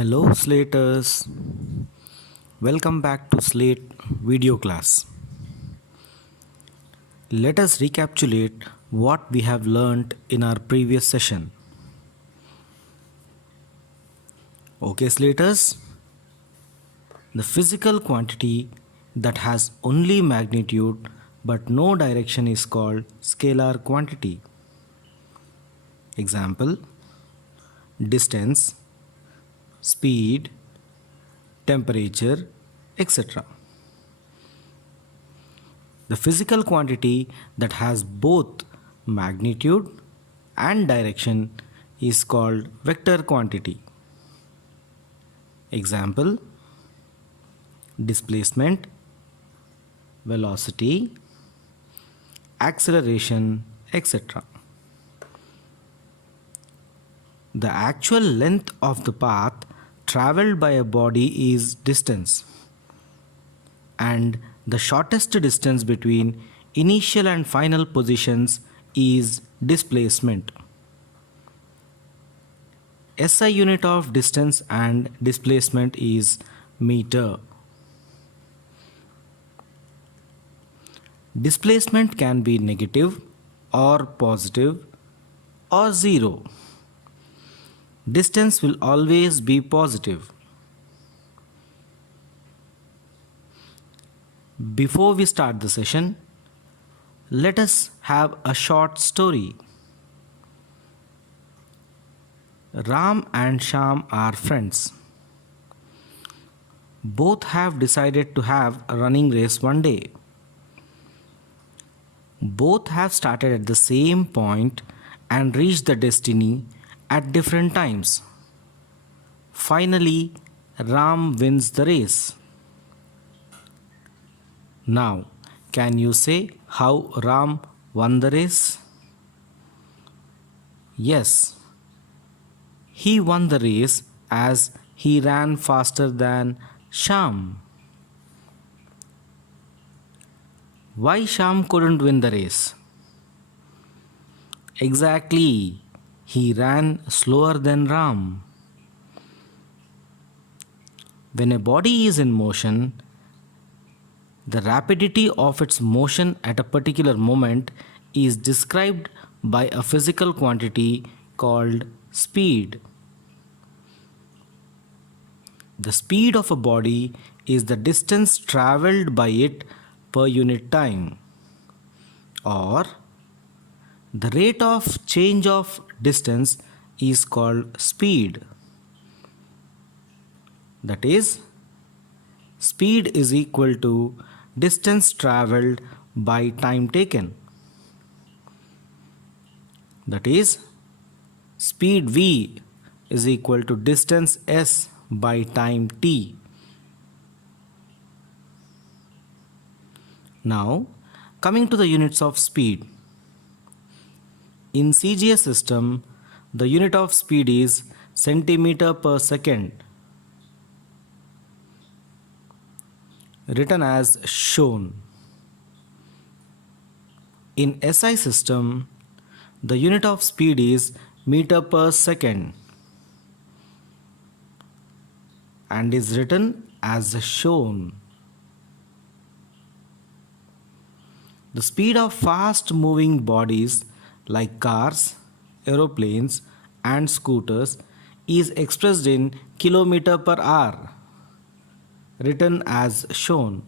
Hello Slaters, welcome back to Slate video class. Let us recapitulate what we have learned in our previous session. Okay Slaters, the physical quantity that has only magnitude but no direction is called scalar quantity. Example: distance, speed, temperature, etc. The physical quantity that has both magnitude and direction is called vector quantity. Example: displacement, velocity, acceleration, etc. The actual length of the path traveled by a body is distance, and the shortest distance between initial and final positions is displacement. SI unit of distance and displacement is meter. Displacement can be negative or positive or zero. Distance will always be positive. Before we start the session, let us have a short story. Ram and Shyam are friends. Both have decided to have a running race one day. Both have started at the same point and reached the destiny at different times. Finally, Ram wins the race. Now, can you say how Ram won the race? Yes, he won the race as he ran faster than Shyam. Why Shyam couldn't win the race? Exactly, he ran slower than Ram. When a body is in motion, the rapidity of its motion at a particular moment is described by a physical quantity called speed. The speed of a body is the distance traveled by it per unit time, or the rate of change of distance is called speed. That is, speed is equal to distance traveled by time taken. That is, speed v is equal to distance s by time t. Now, coming to the units of speed. In CGS system, the unit of speed is centimeter per second, written as shown. In SI system, the unit of speed is meter per second and is written as shown. The speed of fast moving bodies like cars, aeroplanes and scooters is expressed in kilometer per hour, written as shown.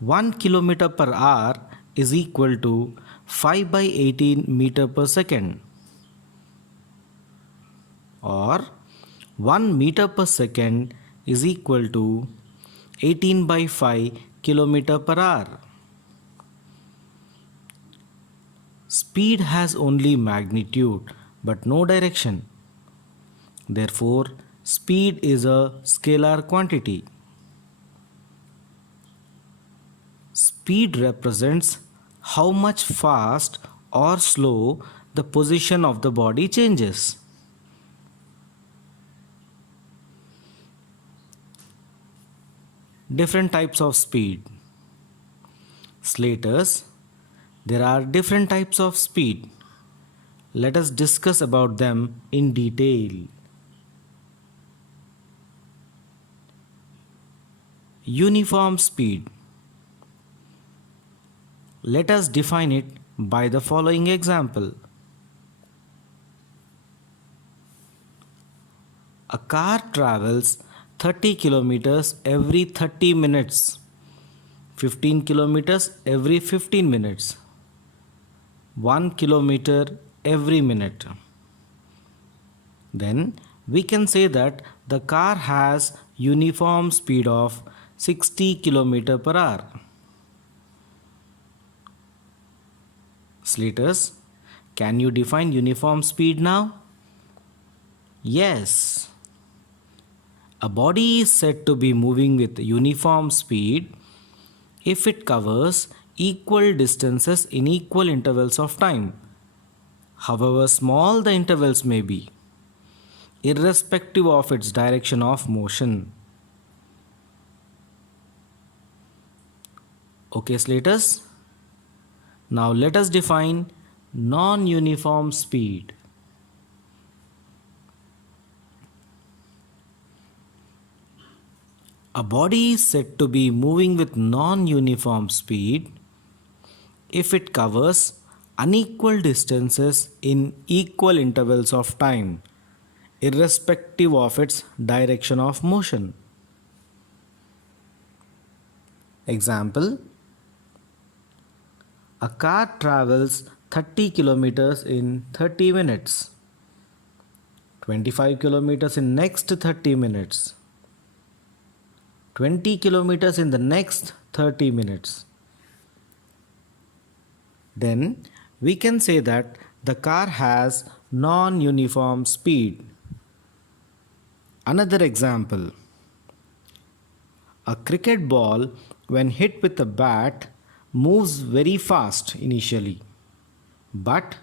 1 kilometer per hour is equal to 5 by 18 meter per second, or 1 meter per second is equal to 18 by 5 kilometer per hour. Speed has only magnitude but no direction. Therefore, speed is a scalar quantity. Speed represents how much fast or slow the position of the body changes. Different types of speed. Slaters, there are different types of speed. Let us discuss about them in detail. uniform speed. Let us define it by the following example. A car travels 30 kilometers every 30 minutes, 15 kilometers every 15 minutes, 1 kilometer every minute. Then we can say that the car has uniform speed of 60 km per hour. Slaters, can you define uniform speed now? Yes. A body is said to be moving with uniform speed if it covers equal distances in equal intervals of time, however small the intervals may be, irrespective of its direction of motion. Okay, Slaters. Now let us define non-uniform speed. A body is said to be moving with non-uniform speed if it covers unequal distances in equal intervals of time, irrespective of its direction of motion. Example: a car travels 30 kilometers in 30 minutes, 25 kilometers in next 30 minutes, 20 kilometers in the next 30 minutes. Then we can say that the car has non-uniform speed. Another example: a cricket ball, when hit with a bat, moves very fast initially, but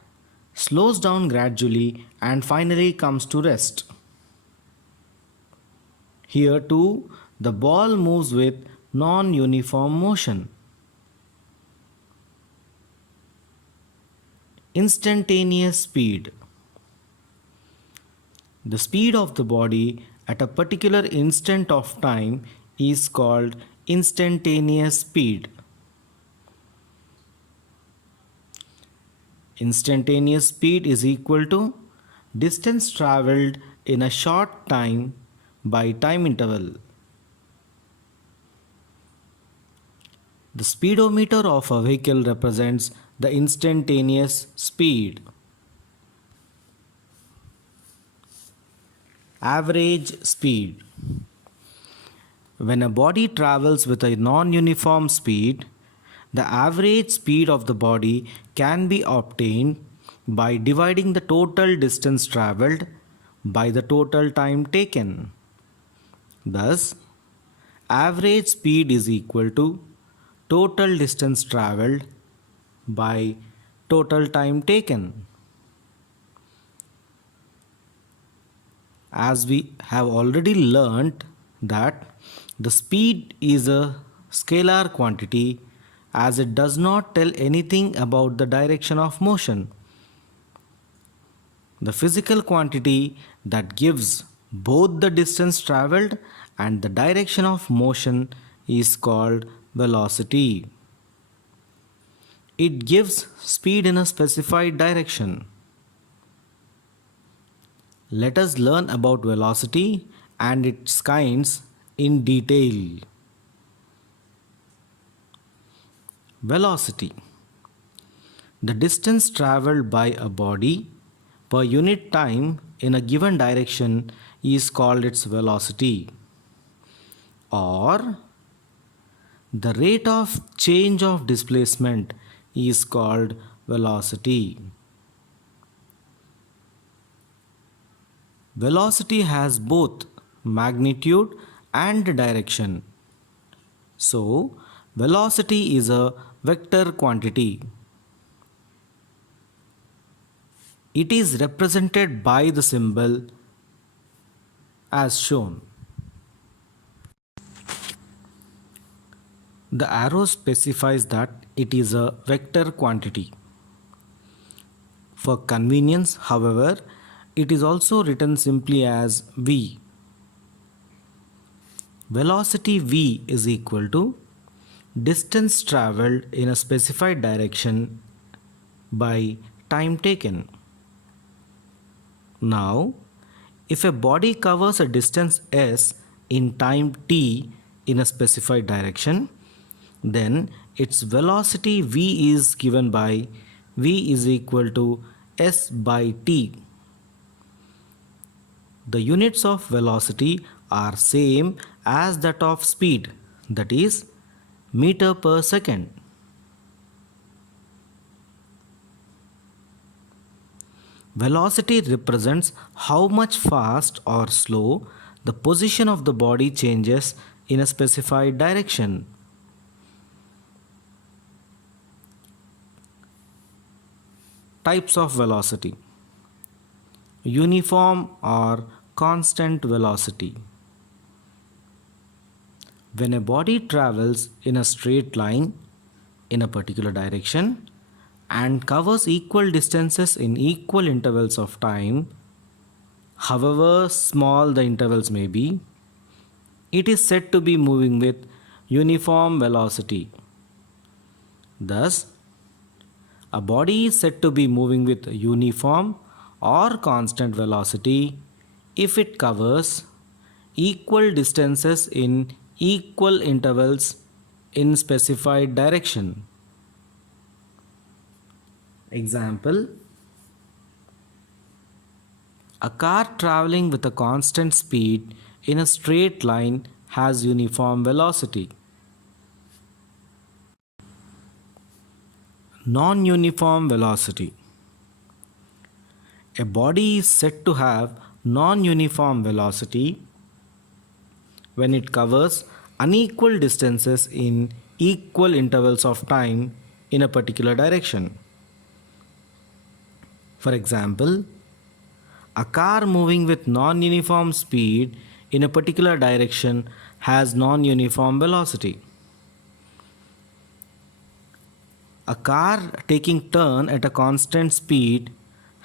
slows down gradually and finally comes to rest. Here too, the ball moves with non-uniform motion. Instantaneous speed. The speed of the body at a particular instant of time is called instantaneous speed. Instantaneous speed is equal to distance traveled in a short time by time interval. The speedometer of a vehicle represents the instantaneous speed. Average speed. When a body travels with a non-uniform speed, the average speed of the body can be obtained by dividing the total distance traveled by the total time taken. Thus, average speed is equal to total distance traveled by total time taken. As we have already learnt that the speed is a scalar quantity, as it does not tell anything about the direction of motion. The physical quantity that gives both the distance traveled and the direction of motion is called velocity. It gives speed in a specified direction. Let us learn about velocity and its kinds in detail. Velocity. The distance traveled by a body per unit time in a given direction is called its velocity, or the rate of change of displacement is called velocity. Velocity has both magnitude and direction. So, velocity is a vector quantity. It is represented by the symbol as shown. The arrow specifies that it is a vector quantity. For convenience, however, it is also written simply as v. Velocity v is equal to distance traveled in a specified direction by time taken. Now, if a body covers a distance s in time t in a specified direction, then its velocity v is given by v is equal to s by t. The units of velocity are same as that of speed, that is meter per second. Velocity represents how much fast or slow the position of the body changes in a specified direction. Types of velocity: uniform or constant velocity. When a body travels in a straight line in a particular direction and covers equal distances in equal intervals of time, however small the intervals may be, it is said to be moving with uniform velocity. Thus, a body is said to be moving with uniform or constant velocity if it covers equal distances in equal intervals in specified direction. Example: a car traveling with a constant speed in a straight line has uniform velocity. Non-uniform velocity. A body is said to have non-uniform velocity when it covers unequal distances in equal intervals of time in a particular direction. For example, a car moving with non-uniform speed in a particular direction has non-uniform velocity. A car taking turn at a constant speed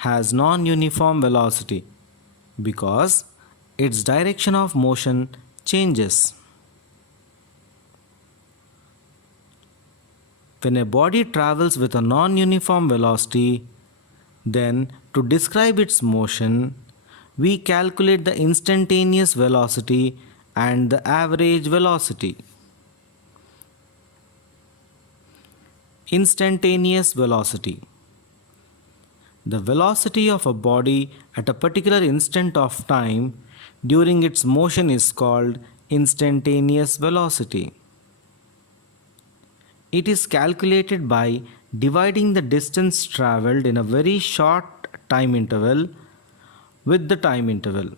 has non-uniform velocity because its direction of motion changes. When a body travels with a non-uniform velocity, then to describe its motion, we calculate the instantaneous velocity and the average velocity. Instantaneous velocity. The velocity of a body at a particular instant of time during its motion is called instantaneous velocity. It is calculated by dividing the distance traveled in a very short time interval with the time interval,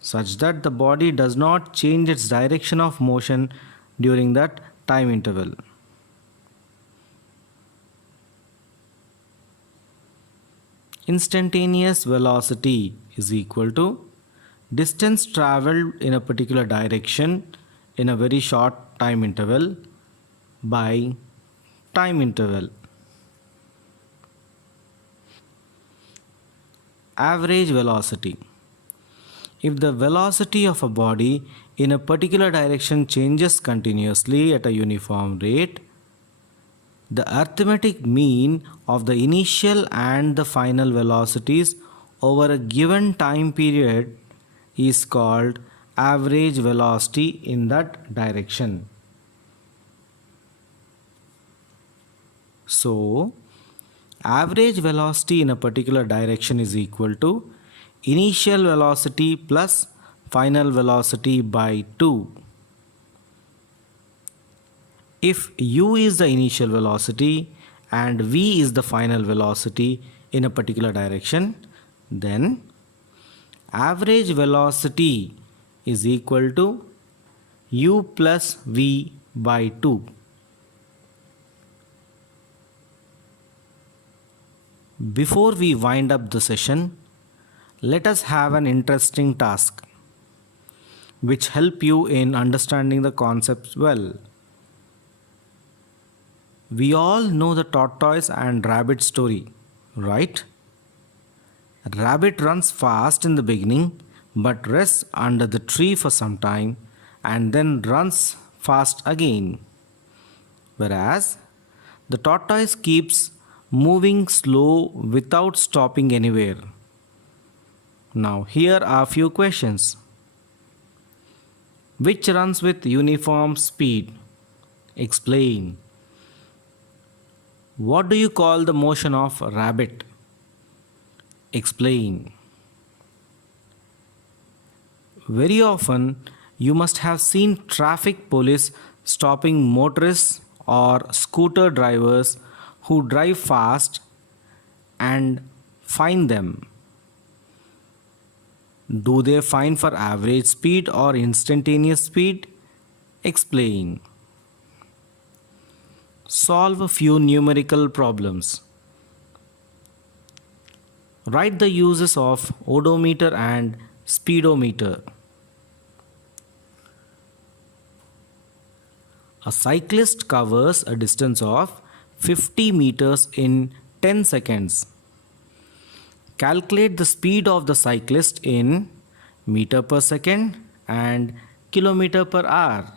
such that the body does not change its direction of motion during that time interval. Instantaneous velocity is equal to distance traveled in a particular direction in a very short time interval by time interval. Average velocity. If the velocity of a body in a particular direction changes continuously at a uniform rate, the arithmetic mean of the initial and the final velocities over a given time period is called average velocity in that direction. So, average velocity in a particular direction is equal to initial velocity plus final velocity by 2. If u is the initial velocity and v is the final velocity in a particular direction, then average velocity is equal to u plus v by 2. Before we wind up the session, let us have an interesting task which help you in understanding the concepts well. We all know the tortoise and rabbit story, right? Rabbit runs fast in the beginning but rests under the tree for some time and then runs fast again. Whereas the tortoise keeps moving slow without stopping anywhere. Now, here are a few questions. Which runs with uniform speed? Explain. What do you call the motion of a rabbit? Explain. Very often, you must have seen traffic police stopping motorists or scooter drivers who drive fast and fine them. Do they fine for average speed or instantaneous speed? Explain. Solve a few numerical problems. Write the uses of odometer and speedometer. A cyclist covers a distance of 50 meters in 10 seconds. Calculate the speed of the cyclist in meter per second and kilometer per hour.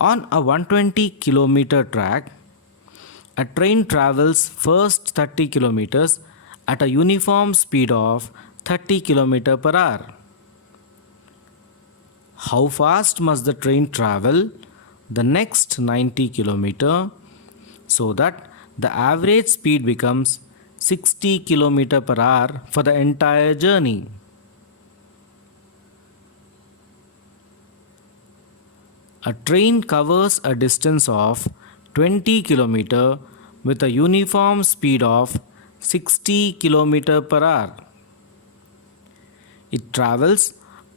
On a 120 kilometer track, a train travels first 30 kilometers at a uniform speed of 30 kilometer per hour. How fast must the train travel the next 90 kilometer so that the average speed becomes 60 kilometer per hour for the entire journey? A train covers a distance of 20 km with a uniform speed of 60 km per hour. It travels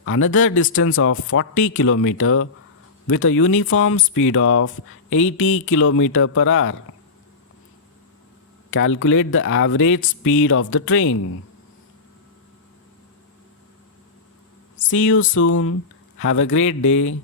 another distance of 40 km with a uniform speed of 80 km per hour. Calculate the average speed of the train. See you soon. Have a great day.